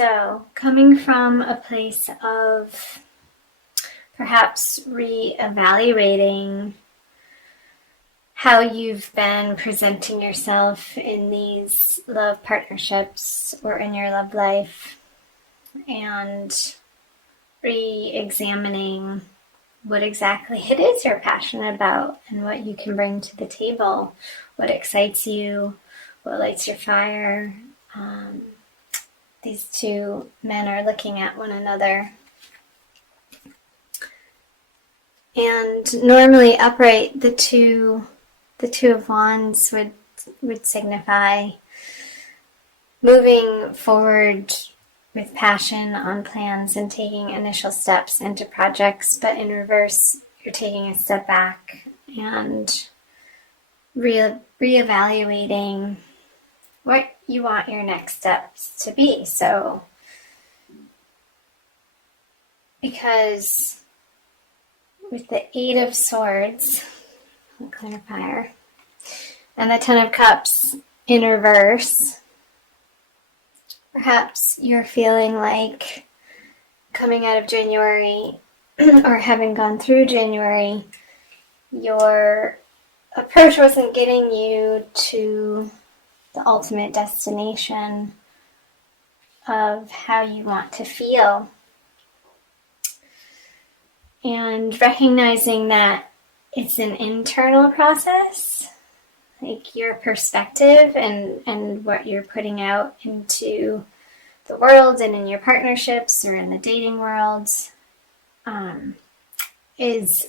So, coming from a place of perhaps re-evaluating how you've been presenting yourself in these love partnerships or in your love life, and re-examining what exactly it is you're passionate about and what you can bring to the table, what excites you, what lights your fire. These two men are looking at one another. And normally upright, the two of wands would signify moving forward with passion on plans and taking initial steps into projects, but in reverse, you're taking a step back and reevaluating what you want your next steps to be. So, because with the Eight of Swords, clarifier, and the Ten of Cups in reverse, perhaps you're feeling like coming out of January or having gone through January, your approach wasn't getting you to the ultimate destination of how you want to feel. And recognizing that it's an internal process, like your perspective and what you're putting out into the world and in your partnerships or in the dating world is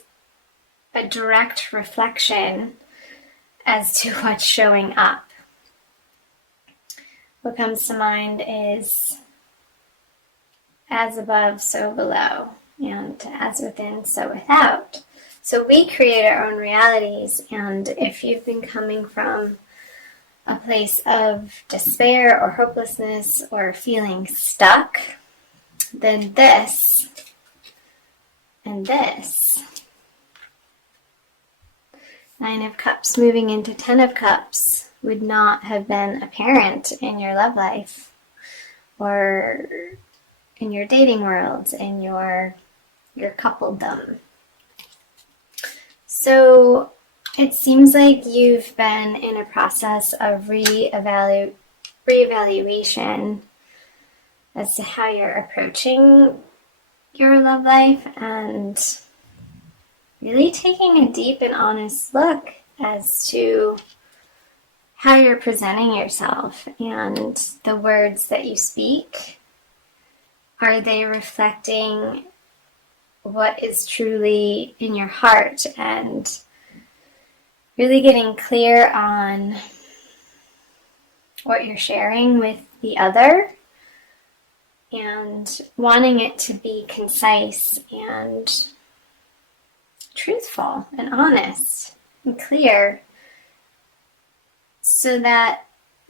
a direct reflection as to what's showing up. What comes to mind is as above, so below, and as within, so without. So we create our own realities, and if you've been coming from a place of despair or hopelessness or feeling stuck, then this and this, Nine of Cups moving into Ten of Cups, would not have been apparent in your love life or in your dating world, in your coupledom. So it seems like you've been in a process of reevaluation as to how you're approaching your love life, and really taking a deep and honest look as to how you're presenting yourself and the words that you speak. Are they reflecting what is truly in your heart, and really getting clear on what you're sharing with the other and wanting it to be concise and truthful and honest and clear so that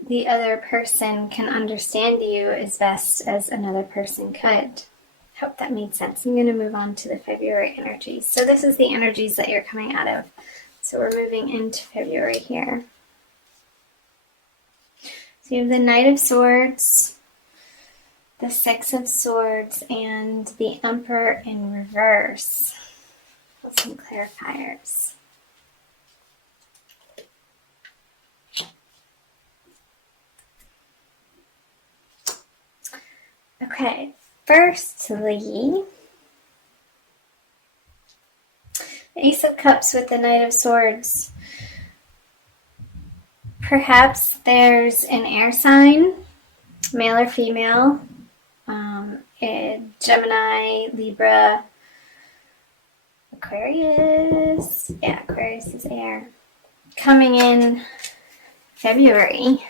the other person can understand you as best as another person could. I hope that made sense. I'm going to move on to the February energies. So this is the energies that you're coming out of. So we're moving into February here. So you have the Knight of Swords, the Six of Swords, and the Emperor in reverse. With some clarifiers. Okay, firstly, the Ace of Cups with the Knight of Swords. Perhaps there's an air sign, male or female, Gemini, Libra, Aquarius. Yeah, Aquarius is air. Coming in February.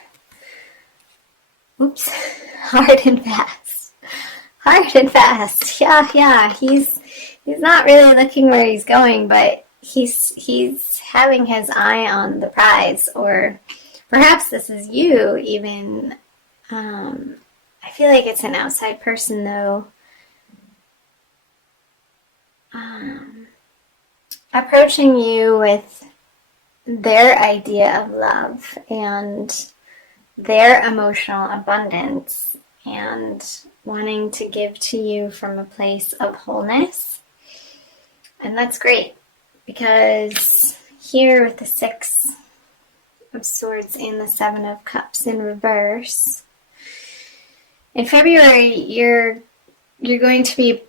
Oops, hard and fast. Hard and fast. Yeah. He's not really looking where he's going, but he's having his eye on the prize. Or perhaps this is you even. I feel like it's an outside person though. Approaching you with their idea of love and their emotional abundance and wanting to give to you from a place of wholeness. And that's great, because here with the Six of Swords and the Seven of Cups in reverse, in February you're going to be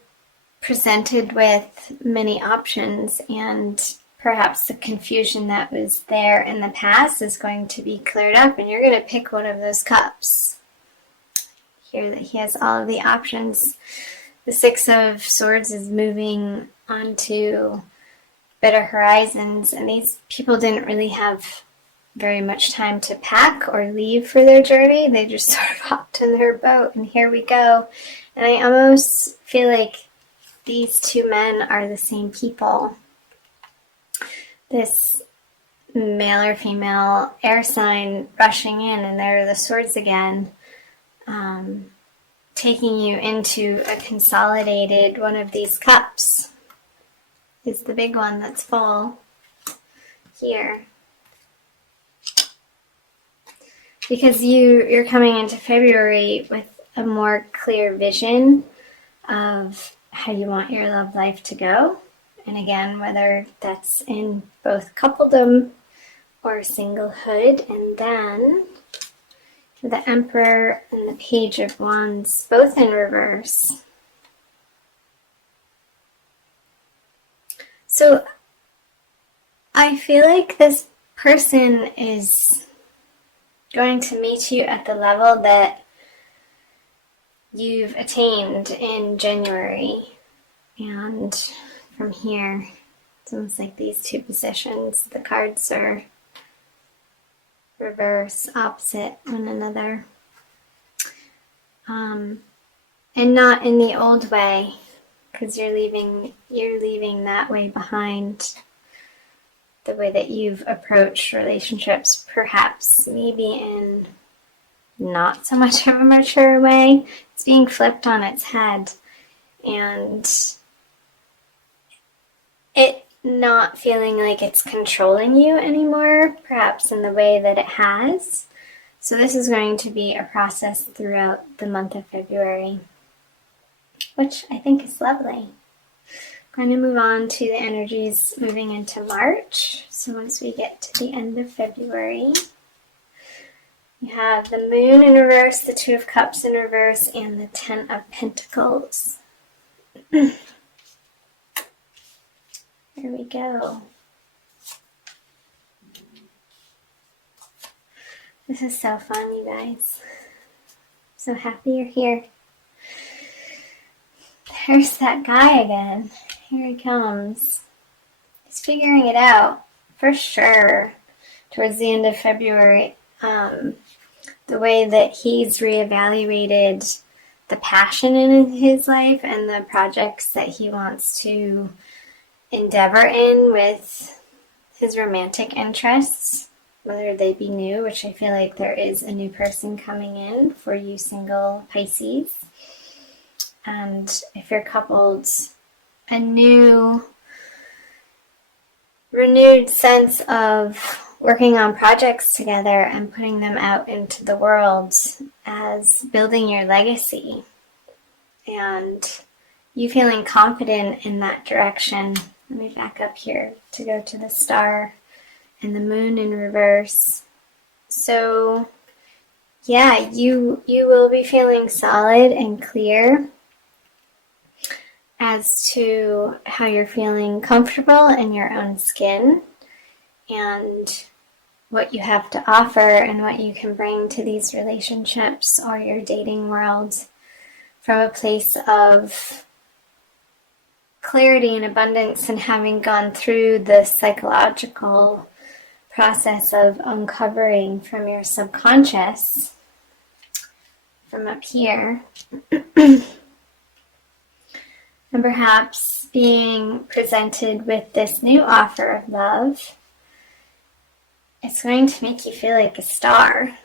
presented with many options, and perhaps the confusion that was there in the past is going to be cleared up, and you're going to pick one of those cups. Here that he has all of the options. The Six of Swords is moving onto better horizons, and these people didn't really have very much time to pack or leave for their journey. They just sort of hopped in their boat, and here we go. And I almost feel like these two men are the same people. This male or female air sign rushing in, and there are the swords again, taking you into a consolidated one of these cups. Is the big one that's full here. Because you're coming into February with a more clear vision of how you want your love life to go. And again, whether that's in both coupledom or singlehood. And then the Emperor and the Page of Wands, both in reverse. So I feel like this person is going to meet you at the level that you've attained in January. And from here, it's almost like these two positions. The cards are reverse, opposite one another. And not in the old way, because you're leaving that way behind. The way that you've approached relationships, perhaps maybe in not so much of a mature way. It's being flipped on its head, and it not feeling like it's controlling you anymore, perhaps in the way that it has. So this is going to be a process throughout the month of February, which I think is lovely. I'm going to move on to the energies moving into March. So once we get to the end of February, you have the Moon in reverse, the Two of Cups in reverse, and the Ten of Pentacles. Here we go. This is so fun, you guys. So happy you're here. There's that guy again. Here he comes. He's figuring it out, for sure, towards the end of February. The way that he's reevaluated the passion in his life and the projects that he wants to endeavor in with his romantic interests, whether they be new, which I feel like there is a new person coming in for you single Pisces. And if you're coupled, a new, renewed sense of working on projects together and putting them out into the world as building your legacy. And you feeling confident in that direction. Let me back up here to go to the Star and the Moon in reverse. So, yeah, you will be feeling solid and clear as to how you're feeling comfortable in your own skin and what you have to offer and what you can bring to these relationships or your dating world from a place of clarity and abundance, and having gone through the psychological process of uncovering from your subconscious from up here. And perhaps being presented with this new offer of love, it's going to make you feel like a star.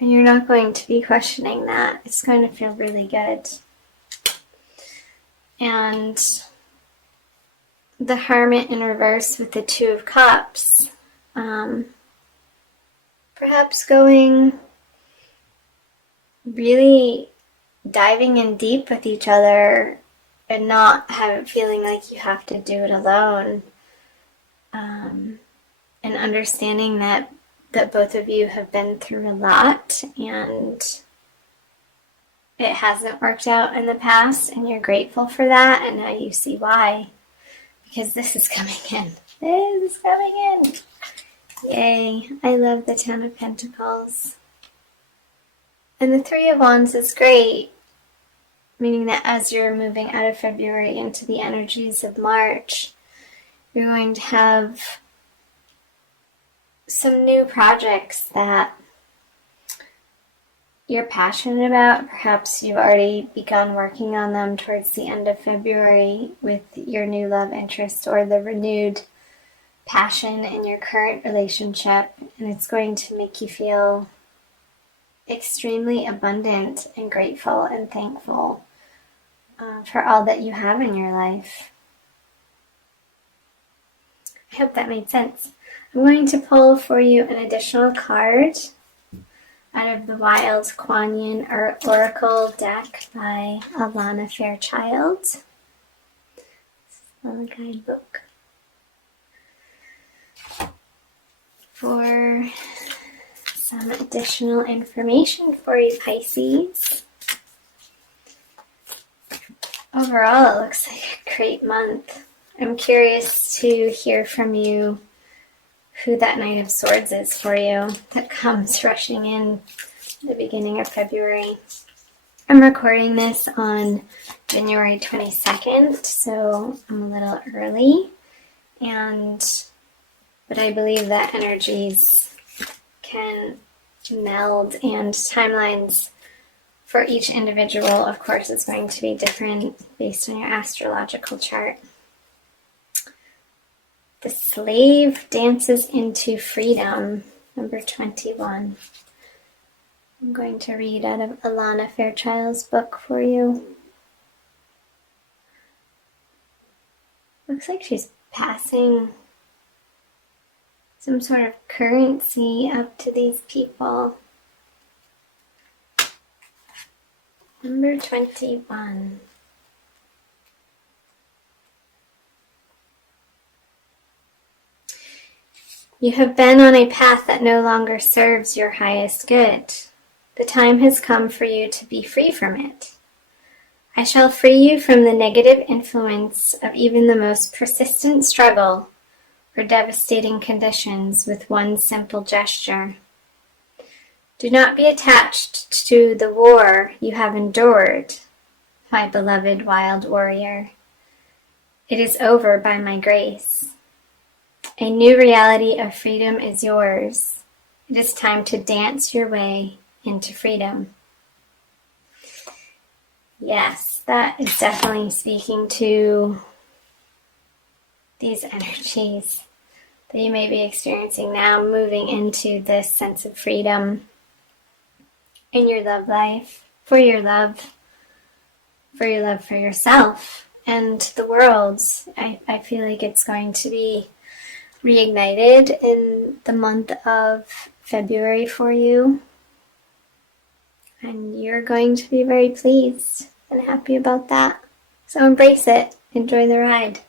And you're not going to be questioning that. It's going to feel really good. And the Hermit in reverse with the Two of Cups, perhaps going really diving in deep with each other and not feeling like you have to do it alone. And understanding that both of you have been through a lot and it hasn't worked out in the past, and you're grateful for that, and now you see why. Because this is coming in. This is coming in. Yay. I love the Ten of Pentacles. And the Three of Wands is great, meaning that as you're moving out of February into the energies of March, you're going to have some new projects that you're passionate about. Perhaps you've already begun working on them towards the end of February with your new love interest or the renewed passion in your current relationship, and it's going to make you feel extremely abundant and grateful and thankful for all that you have in your life. I hope that made sense. I'm going to pull for you an additional card out of the Wild Kuan Yin Oracle deck by Alana Fairchild. This is on the guidebook. For some additional information for you, Pisces. Overall, it looks like a great month. I'm curious to hear from you who that Knight of Swords is for you that comes rushing in at the beginning of February. I'm recording this on January 22nd, so I'm a little early, but I believe that energies can meld, and timelines for each individual, of course, is going to be different based on your astrological chart. The slave dances into freedom, number 21. I'm going to read out of Alana Fairchild's book for you. Looks like she's passing some sort of currency up to these people. Number 21. You have been on a path that no longer serves your highest good. The time has come for you to be free from it. I shall free you from the negative influence of even the most persistent struggle or devastating conditions with one simple gesture. Do not be attached to the war you have endured, my beloved wild warrior. It is over by my grace. A new reality of freedom is yours. It is time to dance your way into freedom. Yes, that is definitely speaking to these energies that you may be experiencing now, moving into this sense of freedom in your love life, for your love for yourself and the world. I feel like it's going to be reignited in the month of February for you. And you're going to be very pleased and happy about that. So embrace it. Enjoy the ride.